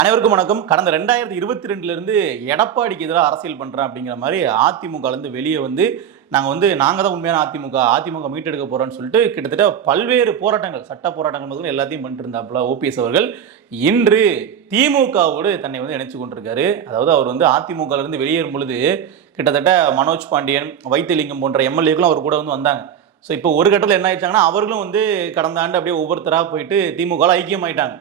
அனைவருக்கும் வணக்கம். கடந்த 2022 இருந்து எடப்பாடிக்கு எதிராக அரசியல் பண்றேன் அப்படிங்கிற மாதிரி அதிமுக இருந்து வெளியே வந்து நாங்க தான் உண்மையான அதிமுக மீட்டெடுக்க போறோம்னு சொல்லிட்டு கிட்டத்தட்ட பல்வேறு போராட்டங்கள், சட்ட போராட்டங்கள் முதல்ல எல்லாத்தையும் பண்ணிட்டு இருந்தாப்புல ஓபிஎஸ் அவர்கள் இன்று திமுகவோடு தன்னை இணைச்சு கொண்டிருக்காரு. அதாவது அவர் அதிமுக இருந்து வெளியேறும் பொழுது கிட்டத்தட்ட மனோஜ் பாண்டியன், வைத்திலிங்கம் போன்ற எம்எல்ஏக்களும் அவர் கூட வந்தாங்க. ஸோ இப்போ ஒரு கட்டத்தில் என்ன ஆயிடுச்சாங்கன்னா அவர்களும் கடந்த ஆண்டு அப்படியே ஒவ்வொருத்தராக போயிட்டு திமுக ஐக்கியமாயிட்டாங்க.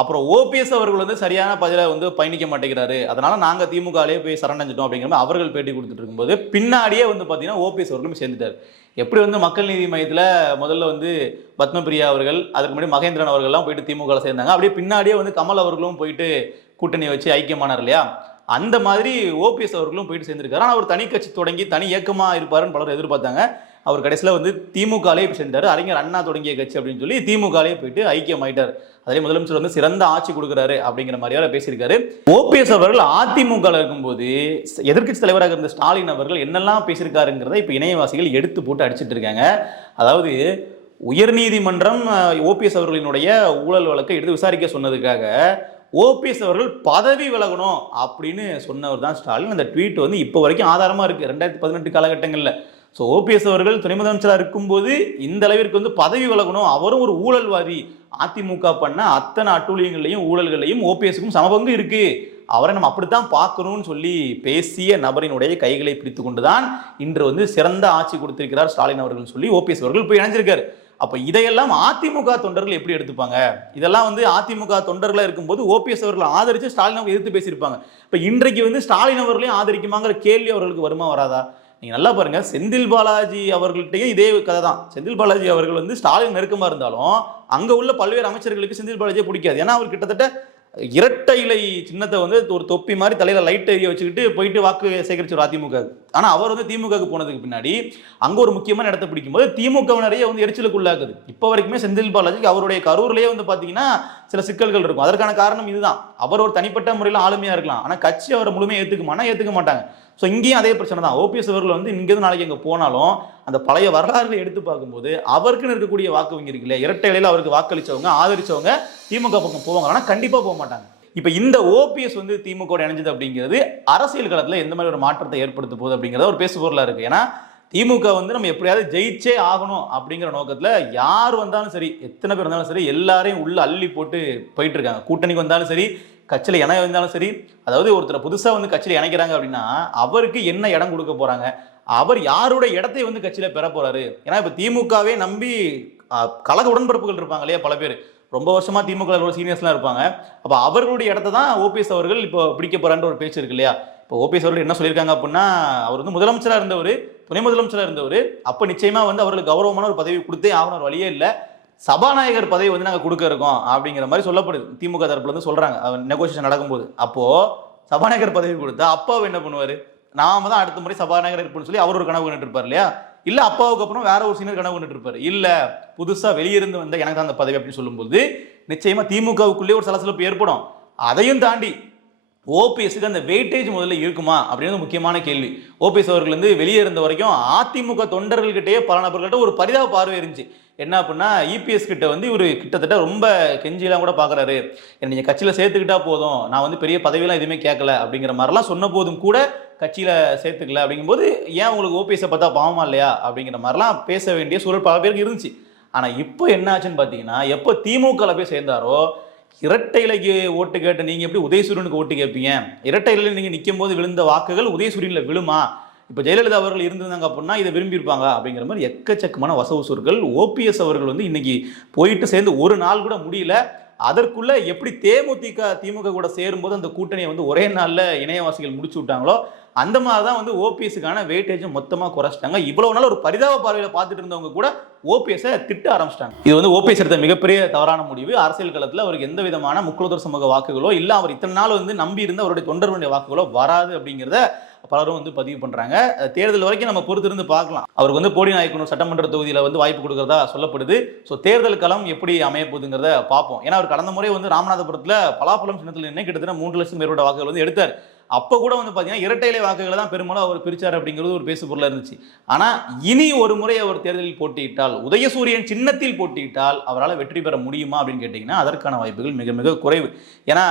அப்புறம் ஓபிஎஸ் அவர்கள் சரியான பதில பயணிக்க மாட்டேங்கிறாரு, அதனால நாங்க திமுகலே போய் சரணடைஞ்சிட்டோம் அப்படிங்கிற மாதிரி அவர்கள் பேட்டி கொடுத்துட்டு இருக்கும்போது பின்னாடியே பார்த்தீங்கன்னா ஓபிஎஸ் அவர்களும் சேர்ந்துட்டார். எப்படி மக்கள் நீதி மையத்தில் முதல்ல பத்மபிரியா அவர்கள், அதுக்கு முன்னாடி மகேந்திரன் அவர்கள்லாம் போயிட்டு திமுக சேர்ந்தாங்க. அப்படியே பின்னாடியே கமல் அவர்களும் போயிட்டு கூட்டணி வச்சு ஐக்கியமானார் இல்லையா, அந்த மாதிரி ஓபிஎஸ் அவர்களும் போயிட்டு சேர்ந்திருக்காரு. ஆனால் அவர் தனி கட்சி தொடங்கி தனி இயக்கமாக இருப்பாருன்னு பலர் எதிர்பார்த்தாங்க. அவர் கடைசியில் திமுகலே சேர்ந்தார். அறிஞர் அண்ணா தொடங்கிய கட்சி அப்படின்னு சொல்லி திமுகலே போயிட்டு ஐக்கியமாயிட்டார். அதே முதலமைச்சர் சிறந்த ஆட்சி கொடுக்குறாரு அப்படிங்கிற மாதிரியார பேசியிருக்காரு. ஓபிஎஸ் அவர்கள் அதிமுக இருக்கும்போது எதிர்க்கட்சி தலைவராக இருந்த ஸ்டாலின் அவர்கள் என்னெல்லாம் பேசியிருக்காருங்கிறத இப்போ இணையவாசிகள் எடுத்து போட்டு அடிச்சிட்டு இருக்காங்க. அதாவது உயர்நீதிமன்றம் ஓபிஎஸ் அவர்களினுடைய ஊழல் வழக்கை எடுத்து விசாரிக்க சொன்னதுக்காக ஓபிஎஸ் அவர்கள் பதவி விலகணும் அப்படின்னு சொன்னவர் தான் ஸ்டாலின். அந்த ட்வீட் இப்போ வரைக்கும் ஆதாரமாக இருக்குது 2018 காலகட்டங்களில். ஸோ ஓபிஎஸ் அவர்கள் துணை முதலமைச்சராக இருக்கும்போது இந்த அளவிற்கு பதவி விலகணும், அவரும் ஒரு ஊழல்வாதி, அதிமுக பண்ண அத்தனை அட்டூழியங்களையும் ஊழல்களையும் ஓபிஎஸ்க்கும் சமபங்கு இருக்கு, அவரை நம்ம அப்படித்தான் பார்க்கணும்னு சொல்லி பேசிய நபரினுடைய கைகளை பிடித்து கொண்டுதான் இன்று சிறந்த ஆட்சி கொடுத்திருக்கிறார் ஸ்டாலின் அவர்கள் சொல்லி ஓபிஎஸ் அவர்கள் போய் இணைஞ்சிருக்காரு. அப்ப இதையெல்லாம் அதிமுக தொண்டர்கள் எப்படி எடுத்துப்பாங்க? இதெல்லாம் அதிமுக தொண்டர்களா இருக்கும்போது ஓபிஎஸ் அவர்கள் ஆதரிச்சு ஸ்டாலின் அவங்க எதிர்த்து பேசியிருப்பாங்க. இப்ப இன்றைக்கு ஸ்டாலின் அவர்களையும் ஆதரிக்குமாங்கிற கேள்வி அவர்களுக்கு வருமா வராதா? நீங்க நல்லா பாருங்க, செந்தில் பாலாஜி அவர்கள்ட்டையும் இதே கதை தான். செந்தில் பாலாஜி அவர்கள் ஸ்டாலின் நெருக்கமா இருந்தாலும் அங்க உள்ள பல்வேறு அமைச்சர்களுக்கு செந்தில் பாலாஜியை பிடிக்காது. ஏன்னா அவர் கிட்டத்தட்ட இரட்டை இலை சின்னத்தை ஒரு தொப்பி மாதிரி தலையில லைட் எரிய வச்சுக்கிட்டு போயிட்டு வாக்கு சேகரிச்சு அதிமுக. ஆனா அவர் திமுக போனதுக்கு பின்னாடி அங்க ஒரு முக்கியமான இடத்தை பிடிக்கும்போது திமுகவினரையே எரிச்சலுக்குள்ளாக்குது. இப்போ வரைக்குமே செந்தில் பாலாஜிக்கு அவருடைய கரூர்லயே பாத்தீங்கன்னா சில சிக்கல்கள் இருக்கும். அதற்கான காரணம் இதுதான். அவர் ஒரு தனிப்பட்ட முறையில் ஆளுமையா இருக்கலாம், ஆனா கட்சி அவரை முழுமையாக ஏத்துக்க மாட்டாங்க. ஸோ இங்கேயும் அதே பிரச்சனை தான். ஓபிஎஸ் அவர்கள் இங்கேருந்து நாளைக்கு அங்கே போனாலும் அந்த பழைய வரலாறுகளை எடுத்து பார்க்கும்போது அவருக்குன்னு இருக்கக்கூடிய வாக்கு வங்கி இருக்குல்ல, இரட்டை இலையில் அவருக்கு வாக்களிச்சவங்க ஆதரிச்சவங்க திமுக பக்கம் போவாங்க, ஆனால் கண்டிப்பாக போக மாட்டாங்க. இப்போ இந்த ஓபிஎஸ் திமுக இணைஞ்சது அப்படிங்கிறது அரசியல் களத்தில் எந்த மாதிரி ஒரு மாற்றத்தை ஏற்படுத்த போகுது அப்படிங்கிறத ஒரு பேசு பொருளாக இருக்கு. ஏன்னா திமுக நம்ம எப்படியாவது ஜெயிச்சே ஆகணும் அப்படிங்கிற நோக்கத்தில் யார் வந்தாலும் சரி, எத்தனை பேர் வந்தாலும் சரி, எல்லாரையும் உள்ள அள்ளி போட்டு போயிட்டு இருக்காங்க. கூட்டணிக்கு வந்தாலும் சரி, கட்சியில் இணைய இருந்தாலும் சரி, அதாவது ஒருத்தரை புதுசாக கட்சியில் இணைக்கிறாங்க அப்படின்னா அவருக்கு என்ன இடம் கொடுக்க போறாங்க, அவர் யாருடைய இடத்தை கட்சியில் பெற போறாரு. ஏன்னா இப்போ திமுகவே நம்பி கழக உடன்பிறப்புகள் இருப்பாங்க இல்லையா, பல பேர் ரொம்ப வருஷமா திமுக சீனியர்ஸ்லாம் இருப்பாங்க. அப்போ அவர்களுடைய இடத்த தான் ஓபிஎஸ் அவர்கள் இப்போ பிடிக்க போறான்ற ஒரு பேச்சு இருக்கு இல்லையா. இப்போ ஓபிஎஸ் அவர்கள் என்ன சொல்லியிருக்காங்க அப்படின்னா, அவர் முதலமைச்சராக இருந்தவர், துணை முதலமைச்சராக இருந்தவர், அப்போ நிச்சயமா அவர்களுக்கு கௌரவமான ஒரு பதவி கொடுத்தே ஆகணும், ஒரு வழியே இல்லை, சபாநாயகர் பதவி நாங்கள் கொடுக்க இருக்கோம் அப்படிங்கிற மாதிரி சொல்லப்படுது. திமுக தரப்புல சொல்றாங்க நெகோசியேஷன் நடக்கும்போது. அப்போ சபாநாயகர் பதவி கொடுத்தா அப்பாவை என்ன பண்ணுவாரு? நாம தான் அடுத்த முறை சபாநாயகர் இருப்போம்னு சொல்லி அவர் ஒரு கனவு கண்டுட்டு இருப்பார் இல்லையா. இல்ல அப்பாவுக்கு அப்புறம் வேற ஒரு சீனியர் கனவு கண்டுட்டு இருப்பாரு. இல்ல புதுசா வெளியிருந்து வந்த எனக்கு தான் அந்த பதவி அப்படின்னு சொல்லும்போது நிச்சயமா திமுகவுக்குள்ளே ஒரு சலசலப்பு ஏற்படும். அதையும் தாண்டி ஓபிஎஸ்க்கு அந்த வெயிட்டேஜ் முதல்ல இருக்குமா அப்படின்னு முக்கியமான கேள்வி. ஓபிஎஸ் அவர்கள் வெளியே இருந்த வரைக்கும் அதிமுக தொண்டர்கள்கிட்டயே பல நபர்கள்ட்ட ஒரு பரிதாப பார்வை இருந்துச்சு. என்ன அப்படின்னா இபிஎஸ் கிட்ட இவர் கிட்டத்தட்ட ரொம்ப கெஞ்சிலாம் கூட பார்க்குறாரு, நீங்க கட்சியில் சேர்த்துக்கிட்டா போதும், நான் பெரிய பதவியெல்லாம் எதுவுமே கேட்கல அப்படிங்கிற மாதிரிலாம் சொன்ன போதும் கூட கட்சியில் சேர்த்துக்கல. அப்படிங்கும்போது ஏன் உங்களுக்கு ஓபிஎஸ்ஸை பார்த்தா பாவமா இல்லையா அப்படிங்கிற மாதிரிலாம் பேச வேண்டிய சூழல் பல பேருக்கு இருந்துச்சு. ஆனால் இப்போ என்ன ஆச்சுன்னு பார்த்தீங்கன்னா, எப்போ திமுகவில் போய் சேர்ந்தாரோ இரட்டை இலைக்கு ஓட்டு கேட்ட நீங்க எப்படி உதயசூரியனுக்கு ஓட்டு கேட்பீங்க? இரட்டை இலையில் நீங்க நிற்கும் போது விழுந்த வாக்குகள் உதயசூரியனில் விழுமா? இப்போ ஜெயலலிதா அவர்கள் இருந்திருந்தாங்க அப்படின்னா இதை விரும்பியிருப்பாங்க அப்படிங்கிற மாதிரி எக்கச்சக்கமான வசவுசூர்கள். ஓபிஎஸ் அவர்கள் இன்னைக்கு போயிட்டு சேர்ந்து ஒரு நாள் கூட முடியல. அதற்குள்ள எப்படி திமுக கூட சேரும்போது அந்த கூட்டணியை ஒரே நாளில் இணையவாசிகள் முடிச்சு விட்டாங்களோ அந்த மாதிரி தான் ஓபிஎஸ்க்கான வெயிட்டேஜ் மொத்தமாக குறைச்சிட்டாங்க. இவ்வளவு நாள் ஒரு பரிதாப பார்வையில் பார்த்துட்டு இருந்தவங்க கூட ஓபிஎஸ்ஸை திட்ட ஆரம்பிச்சிட்டாங்க. இது ஓபிஎஸ் எடுத்த மிகப்பெரிய தவறான முடிவு. அரசியல் களத்தில் அவருக்கு எந்த விதமான முக்குலத்தோர் சமூக வாக்குகளோ இல்லை அவர் இத்தனை நாள் நம்பி இருந்த அவருடைய தொண்டர்களுடைய வாக்குகளோ வராது அப்படிங்கிறத பலரும் பதிவு பண்றாங்க. தேர்தல் வரைக்கும் நம்ம பொறுத்திருந்து பார்க்கலாம். அவருக்கு போடி நாயக்கனூர் சட்டமன்ற தொகுதியில் வாய்ப்பு கொடுக்கறதா சொல்லப்படுது. ஸோ தேர்தல் களம் எப்படி அமைய போகுதுங்கிறத பார்ப்போம். ஏன்னா அவர் கடந்த முறை ராமநாதபுரத்தில் பலாப்பழம் சின்னத்தில் நின்று கிட்டத்தட்ட 3 லட்சம் பேரோட வாக்குகள் எடுத்தார். அப்போ கூட வந்து பார்த்தீங்கன்னா இரட்டையிலை வாக்குகளை தான் பெரும்பாலும் அவர் பிரிச்சார் அப்படிங்கிறது ஒரு பேசு பொருளாக இருந்துச்சு. ஆனால் இனி ஒரு முறை அவர் தேர்தலில் போட்டியிட்டால், உதயசூரியன் சின்னத்தில் போட்டியிட்டால் அவரால் வெற்றி பெற முடியுமா அப்படின்னு கேட்டிங்கன்னா அதற்கான வாய்ப்புகள் மிக மிக குறைவு. ஏன்னா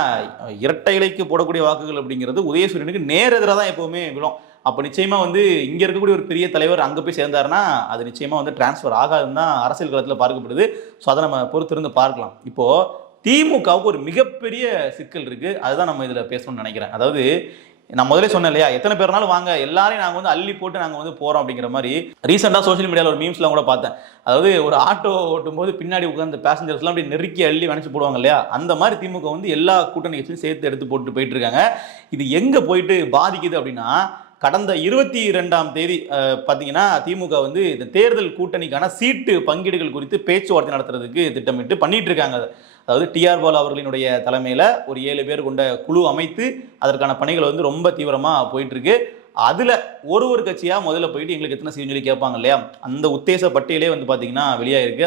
இரட்டை இலைக்கு போடக்கூடிய வாக்குகள் அப்படிங்கிறது உதயசூரியனுக்கு நேர் எதிராக தான் எப்போவுமே விழும். அப்போ நிச்சயமாக வந்து இங்கே இருக்கக்கூடிய ஒரு பெரிய தலைவர் அங்கே போய் சேர்ந்தாருன்னா அது நிச்சயமாக வந்து டிரான்ஸ்ஃபர் ஆகாதுன்னு தான் அரசியல் களத்தில் பார்க்கப்படுது. ஸோ அதை நம்ம பொறுத்திருந்து பார்க்கலாம். இப்போது திமுகவுக்கு ஒரு மிகப்பெரிய சிக்கல் இருக்குது. அதுதான் நம்ம இதில் பேசணும்னு நினைக்கிறேன். அதாவது நான் முதலே சொன்னேன் இல்லையா, எத்தனை பேர்னாலும் வாங்க எல்லாரையும் நாங்கள் வந்து அள்ளி போட்டு நாங்கள் வந்து போகிறோம் அப்படிங்கிற மாதிரி ரீசெண்டாக சோஷியல் மீடியாவில் ஒரு மீம்ஸ்லாம் கூட பார்த்தேன். அதாவது ஒரு ஆட்டோ ஓட்டும் போது பின்னாடி உட்காந்து பேசஞ்சர்ஸ்லாம் அப்படி நெருக்கி அள்ளி வணைச்சு போடுவாங்க இல்லையா, அந்த மாதிரி திமுக வந்து எல்லா கூட்டணி கட்சியும் சேர்த்து எடுத்து போட்டு போயிட்டு இருக்காங்க. இது எங்கே போயிட்டு பாதிக்குது அப்படின்னா, கடந்த 22ஆம் தேதி பார்த்தீங்கன்னா திமுக வந்து இந்த தேர்தல் கூட்டணிக்கான சீட்டு பங்கீடுகள் குறித்து பேச்சுவார்த்தை நடத்துறதுக்கு திட்டமிட்டு பண்ணிட்டு இருக்காங்க. அதாவது டிஆர் பாலு அவர்களினுடைய தலைமையில் ஒரு 7 பேர் கொண்ட குழு அமைத்து அதற்கான பணிகள் வந்து ரொம்ப தீவிரமாக போயிட்டு இருக்கு. அதில் ஒரு கட்சியாக முதல்ல போயிட்டு எங்களுக்கு எத்தனை சீட்னு சொல்லி கேட்பாங்க இல்லையா, அந்த உத்தேச பட்டியலே வந்து பார்த்தீங்கன்னா வெளியாயிருக்கு.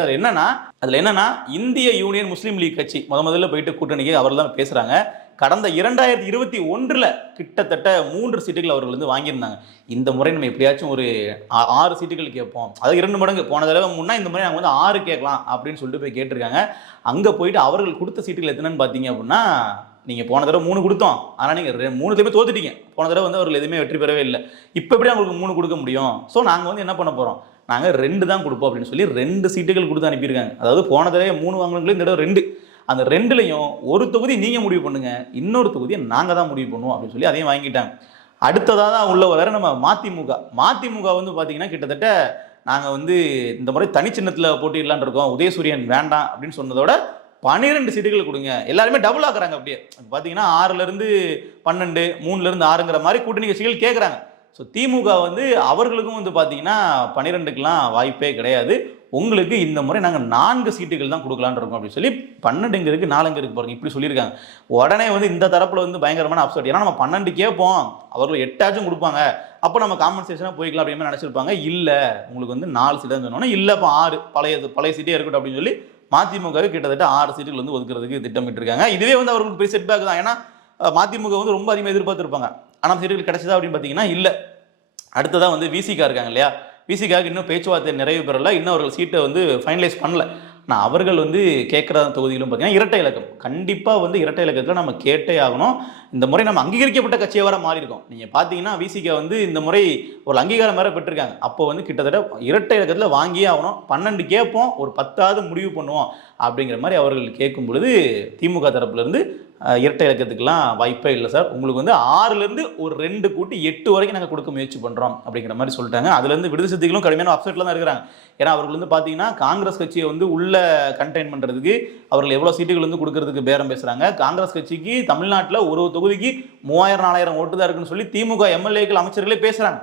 அதில் என்னன்னா இந்திய யூனியன் முஸ்லீம் லீக் கட்சி முதல்ல போயிட்டு கூட்டணிக்கு அவர் தான் பேசுகிறாங்க. கடந்த 2021 கிட்டத்தட்ட 3 சீட்டுகள் அவர்கள் வந்து வாங்கியிருந்தாங்க. இந்த முறை நம்ம எப்படியாச்சும் ஒரு 6 சீட்டுகள் கேட்போம், அது 2 மடங்கு போன தடவை முன்னா, இந்த முறை நாங்கள் வந்து 6 கேட்கலாம் அப்படின்னு சொல்லிட்டு போய் கேட்டிருக்காங்க. அங்கே போயிட்டு அவர்கள் கொடுத்த சீட்டுகள் எத்தனைன்னு பார்த்தீங்க அப்படின்னா, நீங்கள் போன தடவை 3 கொடுத்தோம், ஆனால் நீங்கள் 3லேயுமே தோத்துட்டீங்க. போன தடவை வந்து அவர்கள் எதுவுமே வெற்றி பெறவே இல்லை. இப்போ எப்படி அவங்களுக்கு 3 கொடுக்க முடியும்? ஸோ நாங்கள் வந்து என்ன பண்ண போகிறோம், நாங்கள் 2 தான் கொடுப்போம் அப்படின்னு சொல்லி 2 சீட்டுகள் கொடுத்து அனுப்பியிருக்காங்க. அதாவது போன தடவை 3 வாங்கினவங்களே இந்த தடவை 2. அந்த 2லையும் ஒரு தொகுதி நீங்கள் முடிவு பண்ணுங்க, இன்னொரு தொகுதியை நாங்கள் தான் முடிவு பண்ணுவோம் அப்படின்னு சொல்லி அதையும் வாங்கிட்டாங்க. அடுத்ததாக தான் உள்ள வர நம்ம மதிமுக வந்து பார்த்தீங்கன்னா கிட்டத்தட்ட நாங்கள் வந்து இந்த முறை தனிச்சின்னத்தில் போட்டிடலான் இருக்கோம், உதயசூரியன் வேண்டாம் அப்படின்னு சொன்னதோட 12 சீட்டுகள் கொடுங்க, எல்லாருமே டபுள் ஆக்குறாங்க. அப்படியே பார்த்தீங்கன்னா 6லேருந்து 12, 3லேருந்து 6ங்கிற மாதிரி கூட்டணி கட்சிகள் கேட்குறாங்க. ஸோ திமுக வந்து அவர்களுக்கும் வந்து பார்த்தீங்கன்னா 12க்குலாம் வாய்ப்பே கிடையாது, உங்களுக்கு இந்த முறை நாங்கள் 4 சீட்டுகள் தான் கொடுக்கலான்னு இருக்கோம் அப்படின்னு சொல்லி 12 இருக்கு 4 இருக்கு பாருங்க, இப்படி சொல்லியிருக்காங்க. உடனே வந்து இந்த தரப்பில் வந்து பயங்கரமான அப்செட். ஏன்னா நம்ம 12 கேட்போம், அவர்கள் 8 கொடுப்பாங்க, அப்போ நம்ம காம்பன்சேஷனாக போய்க்கலாம் அப்படின்னு நினச்சிருப்பாங்க. இல்லை உங்களுக்கு வந்து 4 சீட்டாக சொன்னோன்னா, இல்லை இப்போ 6 பழைய சீட்டே இருக்கட்டும் அப்படின்னு சொல்லி மதிமுக கிட்டத்தட்ட 6 சீட்டுகள் வந்து ஒதுக்குறதுக்கு திட்டமிட்டு இருக்காங்க. இதுவே வந்து அவர்களுக்கு பெரிய செட்பேக் தான். ஏன்னா மதிமுக வந்து ரொம்ப அதிகமாக எதிர்பார்த்துருப்பாங்க, ஆனால் சீட்டுகள் கிடைச்சதா அப்படின்னு பார்த்தீங்கன்னா இல்லை. அடுத்ததாக வந்து விசிகா இருக்காங்க இல்லையா, விசிகாவுக்கு இன்னும் பேச்சுவார்த்தை நிறைவு பெறலை, இன்னும் அவர்கள் சீட்டை வந்து ஃபைனலைஸ் பண்ணல. ஆனால் அவர்கள் வந்து கேட்குற தொகுதியிலும் பார்த்தீங்கன்னா இரட்டை இலக்கம், கண்டிப்பாக வந்து இரட்டை இலக்கத்தில் நம்ம கேட்டே ஆகணும். இந்த முறை நம்ம அங்கீகரிக்கப்பட்ட கட்சியை வர மாறி இருக்கோம். நீங்கள் பார்த்தீங்கன்னா விசிகா வந்து இந்த முறை ஒரு அங்கீகாரம் வேறு பெற்றிருக்காங்க. அப்போ வந்து கிட்டத்தட்ட இரட்டை இலக்கத்தில் வாங்கியே ஆகணும், 12 கேட்போம், ஒரு 10ஆவது முடிவு பண்ணுவோம் அப்படிங்கிற மாதிரி அவர்கள் கேட்கும் பொழுது திமுக தரப்புலேருந்து இரட்டை இலக்கத்துக்குலாம் வாய்ப்பே இல்லை சார், உங்களுக்கு வந்து 6லேருந்து ஒரு 2 கூட்டி 8 வரைக்கும் நாங்கள் கொடுக்க முயற்சி பண்ணுறோம் அப்படிங்கிற மாதிரி சொல்லிட்டாங்க. அதுலேருந்து விடுதலை சிறுத்தைகளும் கடுமையான அப்செட்டில் தான் இருக்கிறாங்க. ஏன்னா அவர்கள் வந்து பார்த்தீங்கன்னா காங்கிரஸ் கட்சியை வந்து உள்ள கண்டெயின் பண்ணுறதுக்கு அவர்கள் எவ்வளோ சீட்டுகள் வந்து கொடுக்கறதுக்கு பேரம் பேசுகிறாங்க. காங்கிரஸ் கட்சிக்கு தமிழ்நாட்டில் ஒரு தொகுதிக்கு 3000-4000 ஓட்டு தான் இருக்குன்னு சொல்லி திமுக எம்எல்ஏக்கள் அமைச்சர்களே பேசுகிறாங்க.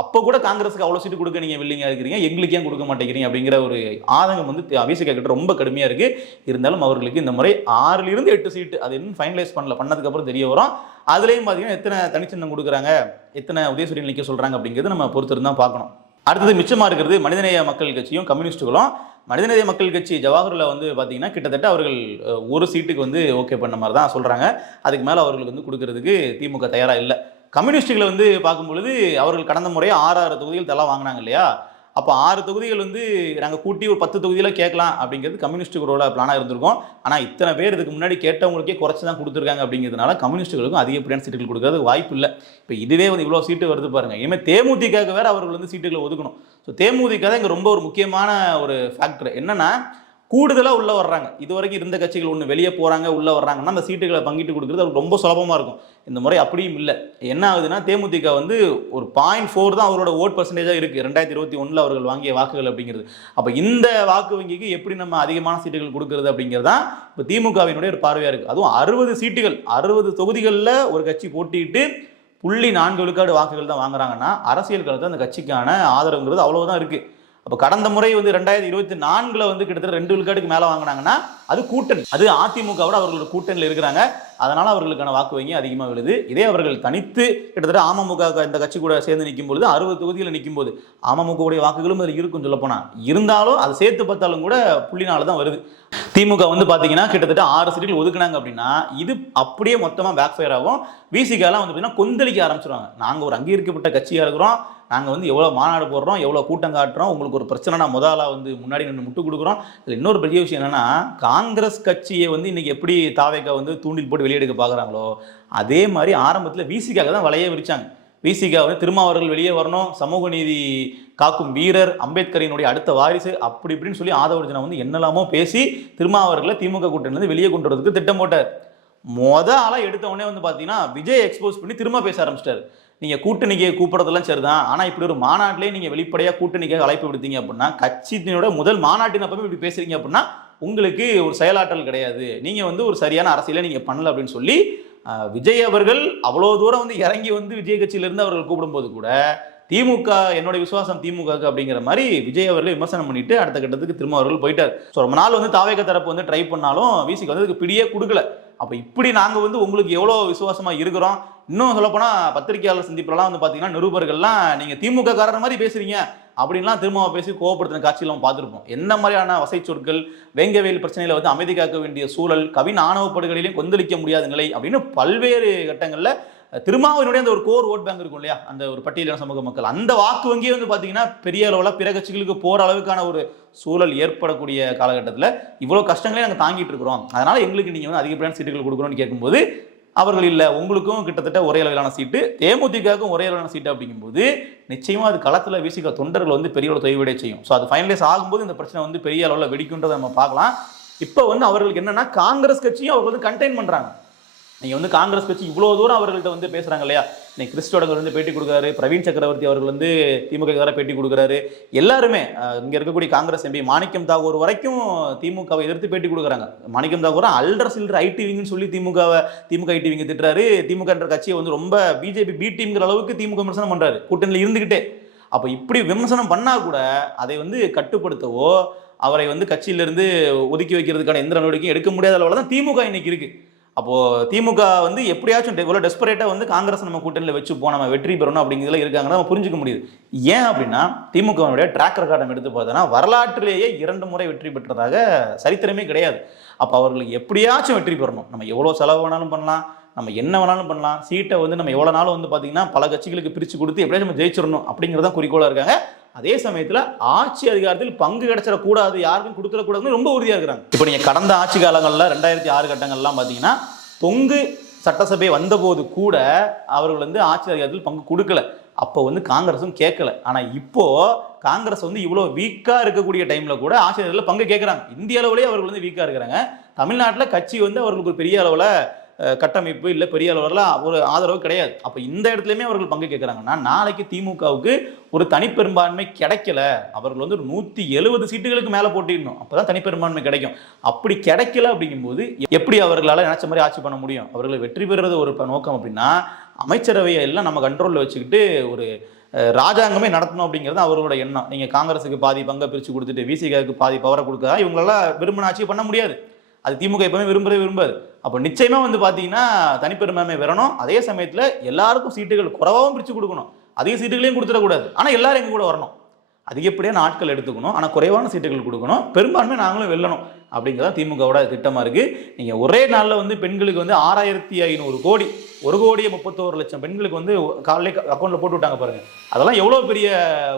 அப்போ கூட காங்கிரஸுக்கு அவ்வளோ சீட்டு கொடுக்க நீங்கள் வில்லிங்காக இருக்கிறீங்க, எங்களுக்கு ஏன் கொடுக்க மாட்டேங்கிறீங்க அப்படிங்கிற ஒரு ஆதங்கம் வந்து விசிகா கிட்ட ரொம்ப கடுமையாக இருக்குது. இருந்தாலும் அவர்களுக்கு இந்த முறை 6லிருந்து 8 சீட்டு அது இன்னும் ஃபைனலைஸ் பண்ணதுக்கப்புறம் தெரிய வரும். அதுலேயும் பார்த்தீங்கன்னா எத்தனை தனிச்சின்னம் கொடுக்குறாங்க, எத்தனை உதயசூரியன் நிற்க சொல்கிறாங்க அப்படிங்கிறது நம்ம பொறுத்திருந்து தான் பார்க்கணும். அடுத்தது மிச்சமாக இருக்கிறது மனிதநேய மக்கள் கட்சியும் கம்யூனிஸ்ட்டுகளும். மனிதநேய மக்கள் கட்சி ஜவாஹரில் வந்து பார்த்தீங்கன்னா கிட்டத்தட்ட அவர்கள் ஒரு சீட்டுக்கு வந்து ஓகே பண்ண மாதிரி தான் சொல்கிறாங்க. அதுக்கு மேலே அவர்களுக்கு வந்து கொடுக்கறதுக்கு திமுக தயாராக இல்லை. கம்யூனிஸ்டுகளை வந்து பார்க்கும்பொழுது அவர்கள் கடந்த முறையே 6 தொகுதிகள் தலா வாங்கினாங்க இல்லையா, அப்போ 6 தொகுதிகள் வந்து நாங்கள் கூட்டி ஒரு 10 தொகுதியில் கேட்கலாம் அப்படிங்கிறது கம்யூனிஸ்டுகளோட பிளானாக இருந்திருக்கும். ஆனால் இத்தனை பேர் இதுக்கு முன்னாடி கேட்டவங்களுக்கே குறைச்சி தான் கொடுத்துருக்காங்க அப்படிங்கிறதுனால கம்யூனிஸ்டுகளுக்கும் அதிகப்படியான சீட்டுகள் கொடுக்கறது வாய்ப்பு இல்லை. இப்போ இதுவே வந்து இவ்வளோ சீட்டு வருது பாருங்கள், இனிமேல் தேமுதிகவுக்கு வேறு அவர்கள் வந்து சீட்டுகளை ஒதுக்கணும். ஸோ தேமுதிக தான் இங்கே ரொம்ப ஒரு முக்கியமான ஒரு ஃபேக்டர். என்னென்னா கூடுதலாக உள்ளே வர்றாங்க, இது வரைக்கும் இருந்த கட்சிகள் ஒன்று வெளியே போகிறாங்க உள்ளே வர்றாங்கன்னா அந்த சீட்டுகளை பங்கிட்டு கொடுக்குறது அவருக்கு ரொம்ப சுலபமாக இருக்கும். இந்த முறை அப்படியும் இல்லை. என்ன ஆகுதுன்னா தேமுதிக வந்து ஒரு 0.4 தான் அவரோட ஓட் பர்சன்டேஜாக இருக்குது 2021 அவர்கள் வாங்கிய வாக்குகள் அப்படிங்கிறது. அப்போ இந்த வாக்கு வங்கிக்கு எப்படி நம்ம அதிகமான சீட்டுகள் கொடுக்குறது அப்படிங்கிறது தான் இப்போ திமுகவினுடைய ஒரு பார்வையாக இருக்குது. அதுவும் 60 சீட்டுகள் 60 தொகுதிகளில் ஒரு கட்சி போட்டிட்டு 0.4 விழுக்காடு வாக்குகள் தான் வாங்குறாங்கன்னா அரசியல் களத்தில் அந்த கட்சிக்கான ஆதரவுங்கிறது அவ்வளோதான் இருக்குது. அப்போ கடந்த முறை வந்து 2024 வந்து கிட்டத்தட்ட 2 விழுக்காட்டுக்கு மேலே வாங்கினாங்கன்னா அது கூட்டணி, அது அதிமுகவோட அவர்களோட கூட்டணியில் இருக்கிறாங்க. அதனால அவர்களுக்கான வாக்கு வங்கி அதிகமாக விழுது. இதே அவர்கள் தனித்து கிட்டத்தட்ட அமமுக இந்த கட்சி கூட சேர்ந்து நிற்கும் பொழுது 60 தொகுதியில் நிற்கும் போது அமமுகவுடைய வாக்குகளும் அதில் இருக்கும் சொல்ல போனா, இருந்தாலும் அதை சேர்த்து பார்த்தாலும் கூட புள்ளினால தான் வருது. திமுக வந்து பாத்தீங்கன்னா கிட்டத்தட்ட 6 சீட்டுகள் ஒதுக்குனாங்க அப்படின்னா இது அப்படியே மொத்தமா பேக் ஃபயர் ஆகும். விசிகாலாம் வந்து பார்த்தீங்கன்னா கொந்தளிக்க ஆரம்பிச்சிருவாங்க. நாங்கள் ஒரு அங்கீகரிக்கப்பட்ட கட்சியாக இருக்கிறோம், நாங்கள் வந்து எவ்வளோ மாநாடு போடுறோம், எவ்வளோ கூட்டம் காட்டுறோம், உங்களுக்கு ஒரு பிரச்சனைனா முதலாக வந்து முன்னாடி நின்று முட்டு கொடுக்குறோம். இதில் இன்னொரு பெரிய விஷயம் என்னன்னா, காங்கிரஸ் கட்சியை வந்து இன்னைக்கு எப்படி தாவேக்கா வந்து தூண்டில் போட்டு வெளியெடுக்க பார்க்குறாங்களோ அதே மாதிரி ஆரம்பத்தில் விசிகாக தான் வலையே விரிச்சாங்க. விசிகா வந்து திருமாவர்கள் வெளியே வரணும், சமூக நீதி காக்கும் வீரர், அம்பேத்கரினுடைய அடுத்த வாரிசு, அப்படி இப்படின்னு சொல்லி ஆதவர்ஜனா வந்து என்னெல்லாமோ பேசி திருமாவர்களை திமுக கூட்டணியிலிருந்து வெளியே கொண்டு வரதுக்கு திட்டம் போட்டார். ஆளாக எடுத்த உடனே வந்து பார்த்தீங்கன்னா விஜய் எக்ஸ்போஸ் பண்ணி திரும்ப பேச ஆரம்பிச்சிட்டாரு. நீங்கள் கூட்டணிக்கு கூப்பிட்றதெல்லாம் சரிதான், ஆனால் இப்படி ஒரு மாநாட்டிலே நீங்கள் வெளிப்படையாக கூட்டணிக்காக அழைப்பு விடுத்தீங்க அப்படின்னா, கட்சியினோட முதல் மாநாட்டின் அப்பவே இப்படி பேசுறீங்க அப்படின்னா உங்களுக்கு ஒரு செயலாற்றல் கிடையாது, நீங்கள் வந்து ஒரு சரியான அரசியலை நீங்கள் பண்ணல அப்படின்னு சொல்லி விஜய் அவர்கள் அவ்வளோ தூரம் வந்து இறங்கி வந்து விஜய் கட்சியிலிருந்து அவர்கள் கூப்பிடும்போது கூட திமுக என்னுடைய விசுவாசம் திமுக அப்படிங்கிற மாதிரி விஜய் அவர்கள் விமர்சனம் பண்ணிட்டு அடுத்த கட்டத்துக்கு திரும்ப அவர்கள் போயிட்டார். ஸோ ரொம்ப நாள் வந்து தாவேக தரப்பு வந்து ட்ரை பண்ணாலும் விசிக்கு வந்து அதுக்கு பிடியே கொடுக்கல. அப்போ இப்படி நாங்கள் வந்து உங்களுக்கு எவ்வளோ விசுவாசமாக இருக்கிறோம், இன்னும் சொல்லப்போனால் பத்திரிகையாளர் சந்திப்புலாம் வந்து பார்த்தீங்கன்னா நிருபர்கள்லாம் நீங்கள் திமுக காரர் மாதிரி பேசுறீங்க அப்படின்லாம் திரும்ப பேசி கோவப்படுத்தின காட்சியெல்லாம் பார்த்துருப்போம். என்ன மாதிரியான வசை சொற்கள், வேங்கவேல் பிரச்சனையில் வந்து அமைதி காக்க வேண்டிய சூழல், கவின் ஆணவ படுகொலையிலையும் கொந்தளிக்க முடியாத நிலை அப்படின்னு பல்வேறு கட்டங்களில் திருமாவளவனுடைய அந்த ஒரு கோர் ஓட் பேங்க் இருக்கும் இல்லையா, அந்த ஒரு பட்டியலான சமூக மக்கள், அந்த வாக்கு வங்கியே வந்து பார்த்தீங்கன்னா பெரிய அளவில் பிற கட்சிகளுக்கு போகிற அளவுக்கான ஒரு சூழல் ஏற்படக்கூடிய காலகட்டத்தில் இவ்வளோ கஷ்டங்களே நாங்கள் தாங்கிட்டு இருக்கிறோம், அதனால எங்களுக்கு நீங்கள் வந்து அதிகப்படியான சீட்டுகள் கொடுக்குறோன்னு கேட்கும்போது அவர்கள் இல்லை, உங்களுக்கும் கிட்டத்தட்ட ஒரே அளவிலான சீட்டு, தேமுதிகவுக்கும் ஒரே அளவிலான சீட்டு அப்படிங்கும்போது நிச்சயமாக அது களத்தில் விசிக தொண்டர்கள் வந்து பெரிய அளவு தொய்வடைய செய்யும். ஸோ அது ஃபைனலைஸ் ஆகும்போது இந்த பிரச்சனை வந்து பெரிய அளவில் வெடிக்குன்றதை நம்ம பார்க்கலாம். இப்போ வந்து அவர்களுக்கு என்னன்னா காங்கிரஸ் கட்சியும் அவங்க வந்து கண்டெயின் பண்ணுறாங்க. நீங்கள் வந்து காங்கிரஸ் கட்சி இவ்வளோ தூரம் அவர்கள்ட்ட வந்து பேசுகிறாங்க இல்லையா, இன்னைக்கு கிறிஸ்டோடங்கள் வந்து பேட்டி கொடுக்குறாரு, பிரவீன் சக்கரவர்த்தி அவர்கள் வந்து திமுக பேட்டி கொடுக்குறாரு, எல்லாருமே இங்கே இருக்கக்கூடிய காங்கிரஸ் எம்பி மாணிக்கம் தாகூர் வரைக்கும் திமுகவை எதிர்த்து பேட்டி கொடுக்குறாங்க. மாணிக்கம் தாகூர் அல்ற சில்ற ஐடி விங்னு சொல்லி திமுக ஐடி விங்க திட்டுறாரு. திமுக என்ற கட்சியை வந்து ரொம்ப பிஜேபி பி டீம்ங்கிற அளவுக்கு திமுக விமர்சனம் பண்ணுறாரு கூட்டணியில் இருந்துக்கிட்டே. அப்போ இப்படி விமர்சனம் பண்ணால் கூட அதை வந்து கட்டுப்படுத்தவோ அவரை வந்து கட்சியிலிருந்து ஒதுக்கி வைக்கிறதுக்கான எந்த நடவடிக்கையும் எடுக்க முடியாத அளவில் தான் திமுக இன்னைக்கு இருக்குது. அப்போது திமுக வந்து எப்படியாச்சும் இவ்வளோ டெஸ்பரேட்டாக வந்து காங்கிரஸ் நம்ம கூட்டணியில் வச்சு நம்ம வெற்றி பெறணும் அப்படிங்கிறதுல இருக்காங்கன்னா நம்ம புரிஞ்சுக்க முடியுது. ஏன் அப்படின்னா திமுகவுடைய ட்ராக் ரெக்கார்டம் எடுத்து பார்த்தோன்னா வரலாற்றிலேயே 2 முறை வெற்றி பெற்றதாக சரித்திரமே கிடையாது. அப்போ அவர்களுக்கு எப்படியாச்சும் வெற்றி பெறணும், நம்ம எவ்வளோ செலவு வேணாலும் பண்ணலாம், நம்ம என்ன வேணாலும் பண்ணலாம், சீட்டை வந்து நம்ம எவ்வளோ நாளும் வந்து பார்த்தீங்கன்னா பல கட்சிகளுக்கு பிரித்து கொடுத்து எப்படியாச்சும் நம்ம ஜெயிச்சிடணும் அப்படிங்கிறதான் குறிக்கோளாக இருக்காங்க. அதே சமயத்தில் ஆட்சி அதிகாரத்தில் பங்கு கிடைச்சிடக்கூடாது, யாருக்கும் கொடுத்துடக்கூடாதுன்னு ரொம்ப உறுதியாக இருக்கிறாங்க. இப்போ நீங்கள் கடந்த ஆட்சி காலங்களில் 2006 கட்டங்கள்லாம் பார்த்தீங்கன்னா தொங்கு சட்டசபை வந்தபோது கூட அவர்கள் வந்து ஆட்சி அதிகாரத்தில் பங்கு கொடுக்கல. அப்போ வந்து காங்கிரஸும் கேட்கல. ஆனால் இப்போ காங்கிரஸ் வந்து இவ்வளோ வீக்காக இருக்கக்கூடிய டைமில் கூட ஆட்சி அதிகாரத்தில் பங்கு கேட்குறாங்க. இந்திய அளவுலேயே அவர்கள் வந்து வீக்காக இருக்கிறாங்க. தமிழ்நாட்டில் கட்சி வந்து அவர்களுக்கு ஒரு பெரிய அளவில் கட்டமைப்பு இல்லை, பெரிய அளவில் ஒரு ஆதரவு கிடையாது. அப்போ இந்த இடத்துலையுமே அவர்கள் பங்கு கேட்குறாங்கன்னா நாளைக்கு திமுகவுக்கு ஒரு தனிப்பெரும்பான்மை கிடைக்கல, அவர்கள் வந்து ஒரு 170 சீட்டுகளுக்கு மேலே போட்டிடணும், அப்போ தான் தனிப்பெரும்பான்மை கிடைக்கும். அப்படி கிடைக்கல அப்படிங்கும்போது எப்படி அவர்களால் நினச்ச மாதிரி ஆட்சி பண்ண முடியும்? அவர்களை வெற்றி பெறுறது ஒரு நோக்கம் அப்படின்னா அமைச்சரவையை எல்லாம் நம்ம கண்ட்ரோலில் வச்சுக்கிட்டு ஒரு ராஜாங்கமே நடத்தணும் அப்படிங்கிறது அவர்களோட எண்ணம். நீங்கள் காங்கிரஸுக்கு பாதி பங்கை பிரித்து கொடுத்துட்டு விசிகாவுக்கு பாதி பவரை கொடுத்தா இவங்களால விரும்பின ஆட்சி பண்ண முடியாது. அது திமுக எப்பவுமே விரும்பாது. அப்போ நிச்சயமாக வந்து பார்த்தீங்கன்னா தனிப்பெரும்பான்மை வரணும், அதே சமயத்தில் எல்லாருக்கும் சீட்டுகள் குறைவாகவும் பிரித்து கொடுக்கணும், அதிக சீட்டுகளையும் கொடுத்துடக்கூடாது, ஆனால் எல்லாரும் எங்கள் கூட வரணும், அதிகப்படியான ஆட்கள் எடுத்துக்கணும், ஆனால் குறைவான சீட்டுகள் கொடுக்கணும், பெரும்பான்மை நாங்களும் வெல்லணும் அப்படிங்கிறத திமுகவோட திட்டமாக இருக்குது. நீங்கள் ஒரே நாளில் வந்து பெண்களுக்கு வந்து 6500 கோடி 1,31,00,000 பெண்களுக்கு வந்து காலையிலே அக்கௌண்ட்டில் போட்டு விட்டாங்க பாருங்கள். அதெல்லாம் எவ்வளோ பெரிய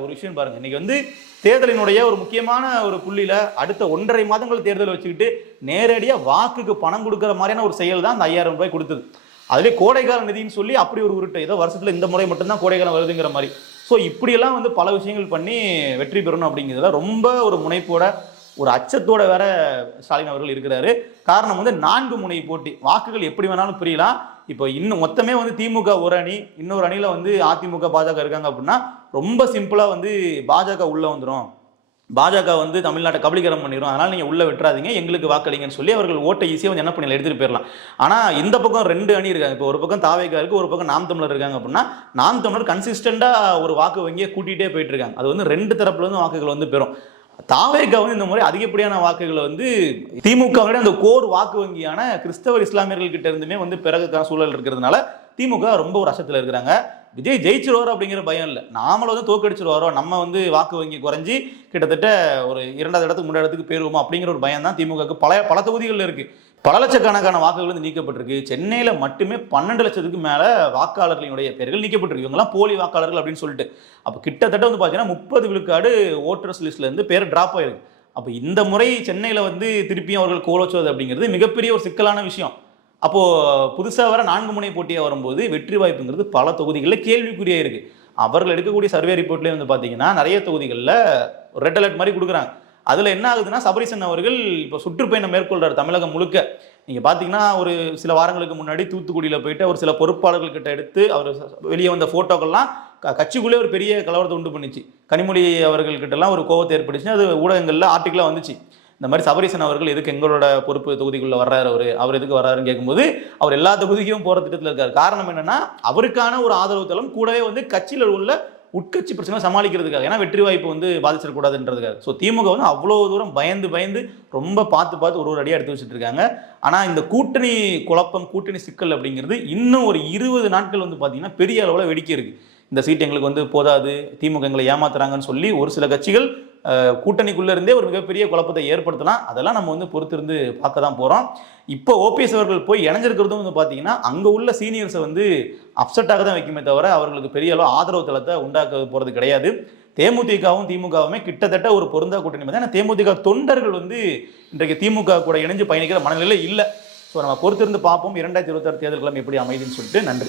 ஒரு விஷயம் பாருங்கள். இன்றைக்கி வந்து தேர்தலினுடைய ஒரு முக்கியமான ஒரு புள்ளியில் அடுத்த 1.5 மாதங்கள் தேர்தலை வச்சுக்கிட்டு நேரடியாக வாக்குக்கு பணம் கொடுக்குற மாதிரியான ஒரு செயல் தான் அந்த 5000 ரூபாய் கொடுத்தது. அதுலேயே கோடைக்கால நிதின்னு சொல்லி அப்படி ஒரு உருட்டு, ஏதோ வருஷத்தில் இந்த முறை மட்டும்தான் கோடைக்காலம் வருதுங்கிற மாதிரி. ஸோ இப்படியெல்லாம் வந்து பல விஷயங்கள் பண்ணி வெற்றி பெறணும் அப்படிங்கிறதுல ரொம்ப ஒரு முனைப்போட ஒரு அச்சத்தோட வேற ஸ்டாலின் அவர்கள் இருக்கிறாரு. காரணம் வந்து 4 முனை போட்டி, வாக்குகள் எப்படி வேணாலும் பிரியலாம். இப்போ இன்னும் மொத்தமே வந்து திமுக ஒரு அணி, இன்னொரு அணியில் வந்து அதிமுக பாஜக இருக்காங்க அப்படின்னா ரொம்ப சிம்பிளாக வந்து பாஜக உள்ளே வந்துடும், பாஜக வந்து தமிழ்நாட்டை கபலீகரம் பண்ணிடும், அதனால் நீங்கள் உள்ளே விட்டுறாதீங்க, எங்களுக்கு வாக்களிங்கன்னு சொல்லி அவர்கள் ஓட்டை ஈஸியாக வந்து என்ன பண்ணி எடுத்துகிட்டு போயிடலாம். ஆனால் இந்த பக்கம் 2 அணி இருக்காங்க. இப்போ ஒரு பக்கம் தாவேகா இருக்குது, ஒரு பக்கம் நாம் தமிழர் இருக்காங்க அப்படின்னா நாம் தமிழர் கன்சிஸ்டண்டாக ஒரு வாக்கு வங்கியை கூட்டிகிட்டே போயிட்டு இருக்காங்க. அது வந்து 2 தரப்புலேருந்து வாக்குகள் வந்து பெறும். தாவேகா வந்து இந்த முறை அதிகப்படியான வாக்குகளை வந்து திமுகவுடைய அந்த கோர் வாக்கு வங்கியான கிறிஸ்தவர் இஸ்லாமியர்கள் கிட்ட இருந்துமே வந்து பிறகுக்கான சூழல் இருக்கிறதுனால திமுக ரொம்ப ஒரு அச்சத்தில் இருக்கிறாங்க. விஜய் ஜெயிச்சிருவாரோ அப்படிங்கிற பயம் இல்லை, நாமளும் வந்து தோக்கடிச்சிருவாரோ, நம்ம வந்து வாக்கு வங்கி குறைஞ்சி கிட்டத்தட்ட ஒரு 2வது இடத்துக்கு 3வது இடத்துக்கு போயிருவோமா அப்படிங்கிற ஒரு பயம் தான் திமுகவுக்கு பல தொகுதிகளில் இருக்கு. பல லட்சக்கணக்கான வாக்குகள் வந்து நீக்கப்பட்டிருக்கு. சென்னையில் மட்டுமே 12 லட்சத்துக்கு மேலே வாக்காளர்களுடைய பெயர்கள் நீக்கப்பட்டிருக்கு. இவங்கெல்லாம் போலி வாக்காளர்கள் அப்படின்னு சொல்லிட்டு. அப்போ கிட்டத்தட்ட வந்து பார்த்தீங்கன்னா 30 விழுக்காடு ஓட்டர்ஸ் லிஸ்ட்ல இருந்து பேர் டிராப் ஆயிருக்கு. அப்போ இந்த முறை சென்னையில் வந்து திருப்பியும் அவர்கள் கோலோச்சுவது அப்படிங்கிறது மிகப்பெரிய ஒரு சிக்கலான விஷயம். அப்போ புதுசாக வர 4 முனை போட்டியாக வரும்போது வெற்றி வாய்ப்புங்கிறது பல தொகுதிகளில் கேள்விக்குறியாக இருக்கு. அவர்கள் எடுக்கக்கூடிய சர்வே ரிப்போர்ட்லேயே வந்து பார்த்தீங்கன்னா நிறைய தொகுதிகளில் ரெட் அலர்ட் மாதிரி கொடுக்குறாங்க. அதில் என்ன ஆகுதுன்னா, சபரீசன் அவர்கள் இப்போ சுற்றுப்பயணம் மேற்கொள்றாரு தமிழகம் முழுக்க. நீங்கள் பார்த்தீங்கன்னா ஒரு சில வாரங்களுக்கு முன்னாடி தூத்துக்குடியில் போயிட்டு அவர் சில பொறுப்பாளர்கள் கிட்ட எடுத்து அவர் வெளியே வந்த ஃபோட்டோக்கள்லாம் கட்சிக்குள்ளே ஒரு பெரிய கலவரத்தை உண்டு பண்ணிச்சு. கனிமொழி அவர்கள்கிட்டலாம் ஒரு கோவத்தை ஏற்படுச்சு. அது ஊடகங்களில் ஆர்டிக்கலாக வந்துச்சு. இந்த மாதிரி சபரீசன் அவர்கள் எதுக்கு எங்களோட பொறுப்பு தொகுதிக்குள்ளே வர்றாரு, அவர் எதுக்கு வர்றாருன்னு கேட்கும்போது அவர் எல்லா தொகுதிக்கும் போகிற திட்டத்தில் இருக்கார். காரணம் என்னன்னா, அவருக்கான ஒரு ஆதரவு தளம் கூடவே வந்து கட்சியில் உள்ள உட்கட்சி பிரச்சனை சமாளிக்கிறதுக்காக, ஏன்னா வெற்றி வாய்ப்பு வந்து பாதிச்சிடக்கூடாதுன்றதுக்காக. ஸோ திமுக வந்து அவ்வளோ தூரம் பயந்து ரொம்ப பார்த்து ஒரு அடியாக எடுத்து வச்சுட்டு இருக்காங்க. ஆனால் இந்த கூட்டணி குழப்பம், கூட்டணி சிக்கல் அப்படிங்கிறது இன்னும் ஒரு 20 நாட்கள் வந்து பார்த்தீங்கன்னா பெரிய அளவில் வெடிக்க இருக்கு. இந்த சீட் எங்களுக்கு வந்து போதாது, திமுக எங்களை ஏமாத்துறாங்கன்னு சொல்லி ஒரு சில கட்சிகள் கூட்டணிக்குள்ள இருந்தே ஒரு மிகப்பெரிய குழப்பத்தை ஏற்படுத்தலாம். அதெல்லாம் நம்ம வந்து பொறுத்திருந்து பார்க்க தான் போகிறோம். இப்போ ஓபிஎஸ் அவர்கள் போய் இணைஞ்சிருக்கிறதும் வந்து பார்த்தீங்கன்னா அங்கே உள்ள சீனியர்ஸை வந்து அப்செட்டாக தான் வைக்குமே தவிர அவர்களுக்கு பெரிய அளவு ஆதரவு தளத்தை உண்டாக்க போகிறது கிடையாது. தேமுதிகவும் திமுகவுமே கிட்டத்தட்ட ஒரு பொருந்தா கூட்டணி மாதிரி. ஏன்னா தேமுதிக தொண்டர்கள் வந்து இன்றைக்கு திமுக கூட இணைஞ்சு பயணிக்கிற மனநிலையில் இல்லை. ஸோ நம்ம பொறுத்திருந்து பார்ப்போம் 2026 தேர்தல் கிழமை எப்படி அமைதுன்னு சொல்லிட்டு. நன்றி.